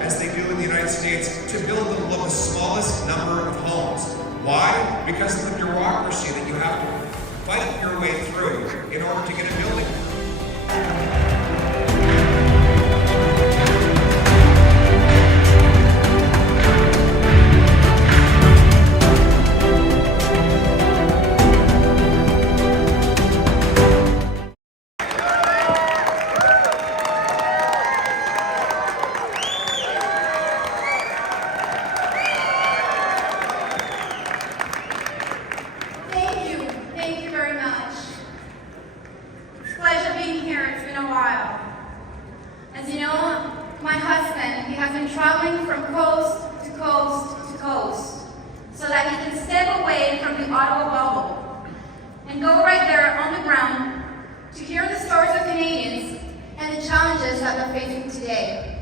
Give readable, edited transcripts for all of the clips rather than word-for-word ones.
as they do in the United States, to build the smallest number of homes. Why? Because of the bureaucracy that you have to fight your way through in order to get a building. Traveling from coast to coast to coast so that he can step away from the Ottawa bubble and go right there on the ground to hear the stories of Canadians and the challenges that they're facing today.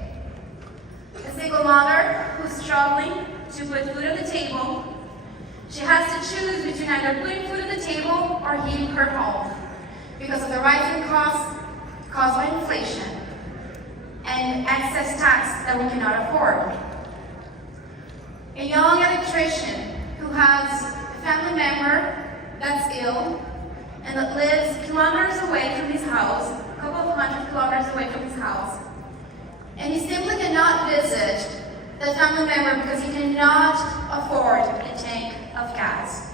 A single mother who's struggling to put food on the table, she has to choose between either putting food on the table or heating her home because of the rising costs caused by inflation and excess tax that we cannot afford. A young electrician who has a family member that's ill and that lives kilometers away from his house, a couple of 100 kilometers away from his house, and he simply cannot visit the family member because he cannot afford a tank of gas.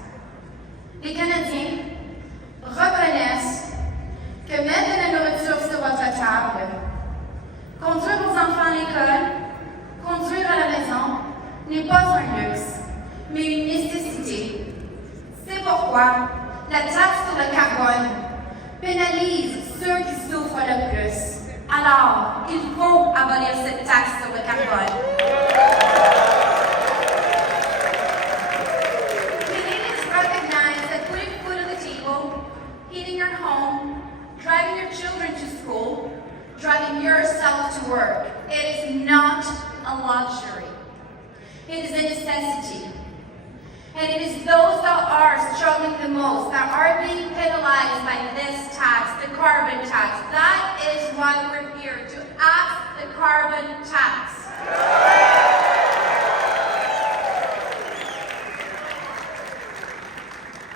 Les Canadiens reconnaissent que mettre de la nourriture sur votre table, conduire vos enfants à l'école, conduire à la maison, n'est pas un luxe, mais une nécessité. C'est pourquoi la taxe sur le carbone pénalise ceux qui souffrent le plus. Alors, il faut abolir cette taxe sur le carbone. Canadians recognize that putting food on the table, heating your home, driving your children to school, driving yourself to work, it is not a luxury. It is a necessity. And it is those that are struggling the most, that are being penalized by this tax, the carbon tax. That is why we're here, to ask the carbon tax.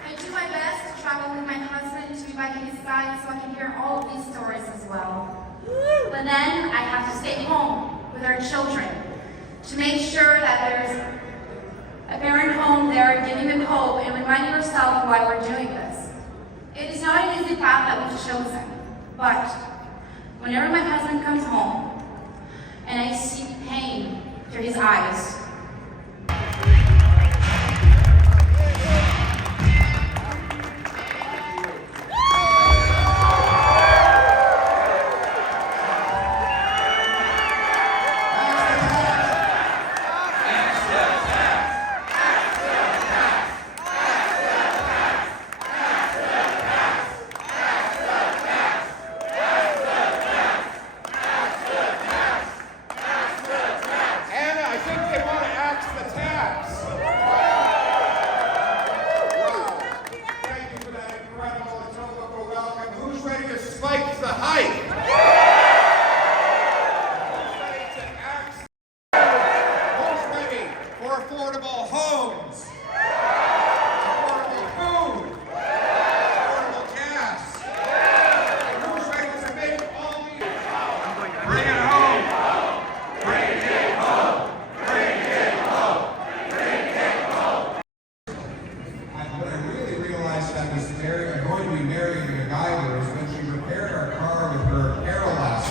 I do my best to travel with my husband, to be by his side, so I can hear all of these stories as well. But then I have to stay home with our children to make sure that there's a parent home there giving them hope and reminding ourselves why we're doing this. It is not an easy path that we've chosen, but whenever my husband comes home and I see pain through his eyes,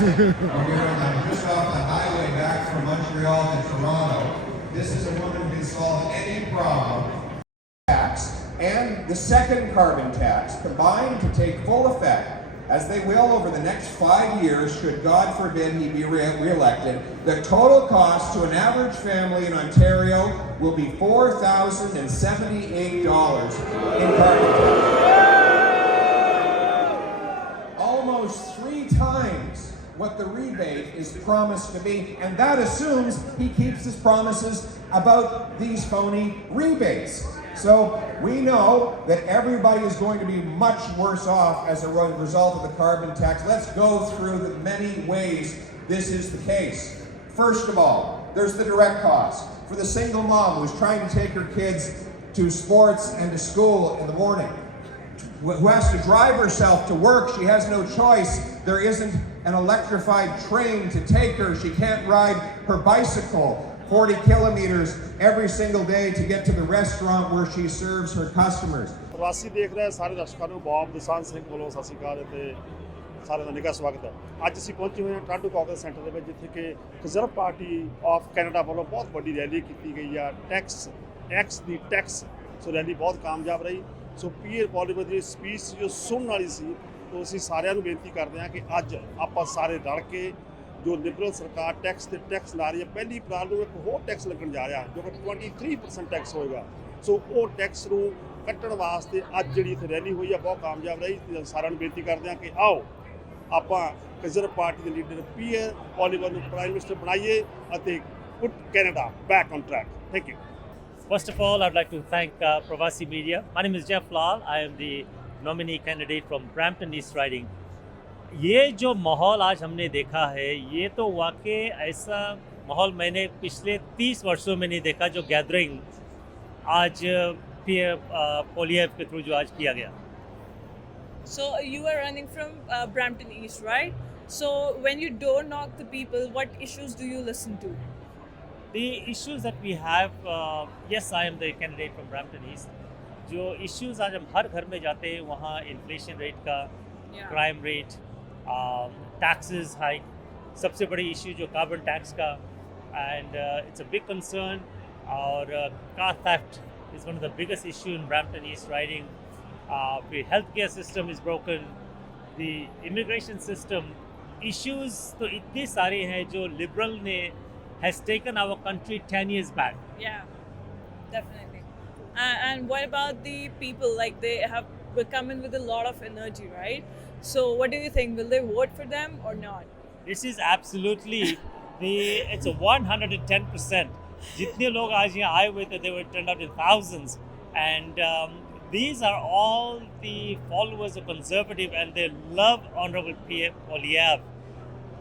we were just off the highway back from Montreal to Toronto. This is a woman who can solve any problem. Tax and the second carbon tax combined to take full effect, as they will over the next 5 years, should God forbid he be re-elected. The total cost to an average family in Ontario will be $4,078 in carbon tax. Almost 3 times what the rebate is promised to be, and that assumes he keeps his promises about these phony rebates. So we know that everybody is going to be much worse off as a result of the carbon tax. Let's go through the many ways this is the case. First of all, there's the direct cost. For the single mom who's trying to take her kids to sports and to school in the morning, who has to drive herself to work, she has no choice. There isn't an electrified train to take her. She can't ride her bicycle 40 kilometers every single day to get to the restaurant where she serves her customers. ਪ੍ਰਵਾਸੀ ਦੇਖ ਰਹੇ ਸਾਰੇ ਦਰਸ਼ਕਾਂ ਨੂੰ Bob Dosanjh Singh ਵੱਲੋਂ ਸਤਿ ਸ਼੍ਰੀ ਅਕਾਲ ਤੇ ਸਾਰਿਆਂ ਦਾ ਨਿੱਘਾ ਸਵਾਗਤ ਹੈ। ਅੱਜ ਅਸੀਂ ਪਹੁੰਚੇ ਹੋਏ ਹਾਂ ਟੋਰਾਂਟੋ ਕਾਂਗਰਸ ਸੈਂਟਰ ਦੇ ਵਿੱਚ, ਜਿੱਥੇ ਕਿ ਕੰਜ਼ਰਵ ਪਾਰਟੀ ਆਫ ਕੈਨੇਡਾ ਵੱਲੋਂ ਬਹੁਤ ਵੱਡੀ ਰੈਲੀ ਕੀਤੀ ਗਈ ਆ। ਟੈਕਸ ਸੋ ਰੈਲੀ ਬਹੁਤ ਕਾਮਯਾਬ ਰਹੀ। ਸੋ ਪੀਅਰ ਪੋਲੀਵਰ ਦੀ ਸਪੀਚ ਜੋ ਸੁਣਨ ਵਾਲੀ ਸੀ, तो ਅਸੀਂ ਸਾਰਿਆਂ ਨੂੰ ਬੇਨਤੀ ਕਰਦੇ ਹਾਂ ਕਿ ਅੱਜ ਆਪਾਂ ਸਾਰੇ ਰਲ ਕੇ ਜੋ ਲਿਬਰਲ ਸਰਕਾਰ ਟੈਕਸ ਲਾ ਰਹੀ ਹੈ, ਪਹਿਲੀ ਅਪ੍ਰੈਲ ਨੂੰ ਇੱਕ ਹੋਰ ਟੈਕਸ ਲੱਗਣ ਜਾ ਰਿਹਾ ਜੋ ਕਿ 23% ਟੈਕਸ ਹੋਏਗਾ। ਸੋ ਉਹ ਟੈਕਸ ਨੂੰ ਕੱਟਣ ਵਾਸਤੇ ਅੱਜ ਜਿਹੜੀ ਇੱਥੇ ਰੈਲੀ ਹੋਈ ਹੈ ਬਹੁਤ ਕਾਮਯਾਬ ਰਹੀ। ਤੇ ਸਾਰਿਆਂ ਨੂੰ ਬੇਨਤੀ ਕਰਦੇ ਹਾਂ ਕਿ ਆਓ ਆਪਾਂ ਕੰਜ਼ਰਵ ਪਾਰਟੀ ਦੇ ਲੀਡਰ ਪੀਅਰ ਪੋਲੀਵਰ ਨੂੰ ਪ੍ਰਾਈਮ ਮਿਨਿਸਟਰ ਬਣਾਈਏ ਅਤੇ put Canada back on track. Thank you. First of all, I'd like to thank Parvasi Media. My name is Jeff Lal. I am the nominee candidate from Brampton East Riding. ये जो माहौल आज हमने देखा है, ये तो वाकई ऐसा माहौल मैंने पिछले 30 वर्षों में नहीं देखा, जो गैदरिंग आज पोलिएव के थ्रू जो आज किया गया। So you are running from Brampton East, right? So when you door knock the people, what issues do you listen to? The issues that we have, yes, I am the candidate from Brampton East. जो issues आज हम हर घर में जाते हैं, वहाँ inflation rate का, crime rate, taxes hike, सबसे बड़ी इशू जो कार्बन टैक्स का, and it's a big concern. और car theft is one of the biggest issue in Brampton East Riding. The healthcare system is broken. The immigration system issues तो इतने सारे हैं जो liberal ने has taken our country 10 years back. Yeah, definitely. And what about the people? Like, they have come in with a lot of energy, right? So what do you think? Will they vote for them or not? This is absolutely it's a 110%. जितने लोग आज यहाँ आए हुए थे, they were turned out in thousands, and these are all the followers of conservative, and they love Honorable Pierre Poilievre.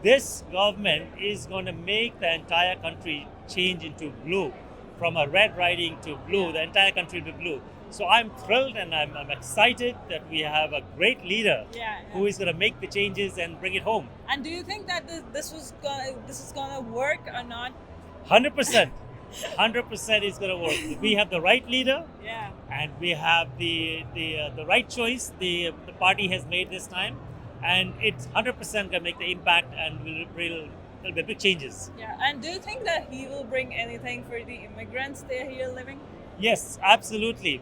This government is going to make the entire country change into blue. From a red riding to blue, the entire country will be blue. So I'm thrilled and I'm excited that we have a great leader who is going to make the changes and bring it home. And do you think that this is going to work or not? 100%. 100% is going to work. We have the right leader, and we have the right choice the party has made this time, and it's 100% going to make the impact, and there'll be big changes. Yeah, and do you think that he will bring anything for the immigrants they're here living? Yes, absolutely.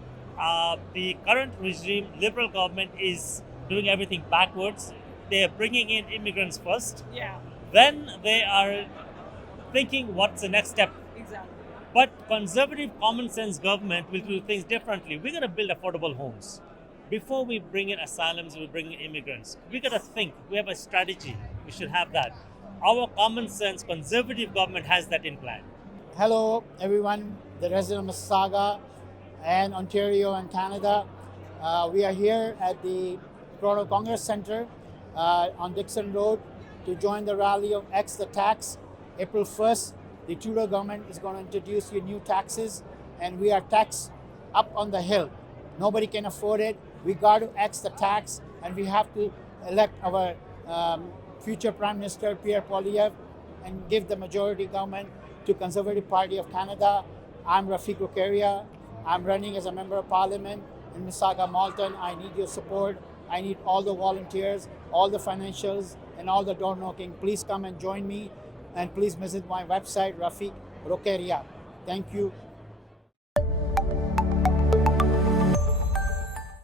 The current regime, Liberal government, is doing everything backwards. They're bringing in immigrants first. Yeah. Then they are thinking what's the next step. Exactly. But conservative, common sense government will do things differently. We're going to build affordable homes. Before we bring in asylums, we bring in immigrants. We got to think. We have a strategy. We should have that. Our common sense conservative government has that in plan. Hello everyone, the resident of Mississauga and Ontario and Canada. We are here at the Toronto Congress Centre on Dixon Road to join the rally of X the Tax. April 1st, the Trudeau government is going to introduce your new taxes, and we are taxed up on the hill. Nobody can afford it. We got to X the tax, and we have to elect our future Prime Minister Pierre Poilievre and give the majority government to Conservative Party of Canada. I'm Rafiq Rokeria. I'm running as a Member of Parliament in Mississauga Malton. I need your support. I need all the volunteers, all the financials, and all the door knocking. Please come and join me, and please visit my website, Rafiq Rokeria. Thank you.